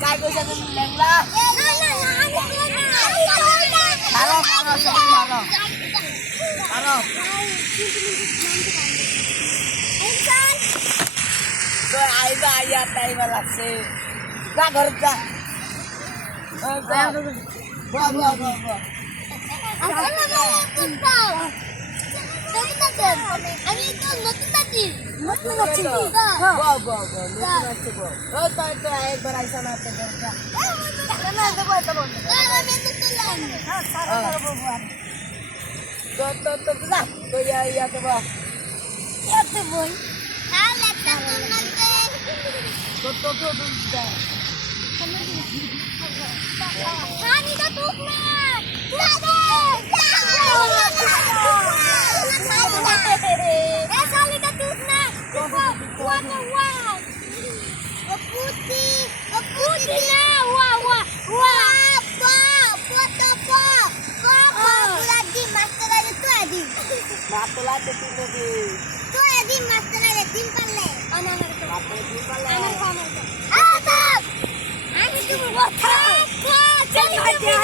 Cái cô chân mình lên la. Halo, halo, halo. Halo. Tôi ai ba ya tay mà lạc xe. Ra घर ra. Gua. আমি তো নতুন আছি নতুন আছি গো নতুন আছি গো ও তো একবার আইসা না তো দরকার না দেবো তো বল আমি তো তুললাম হ্যাঁ সারা করব তো না তো ইয়া তো বা এত বই হ্যাঁ ল্যাপটপ তুলতে তো যা খানি তো তুক না Matulah tetinda di. Tu edi master ada tim palle. Anak Matulah di pala. anak kamu. Ah, tak. Aku tu buat. Kau jangan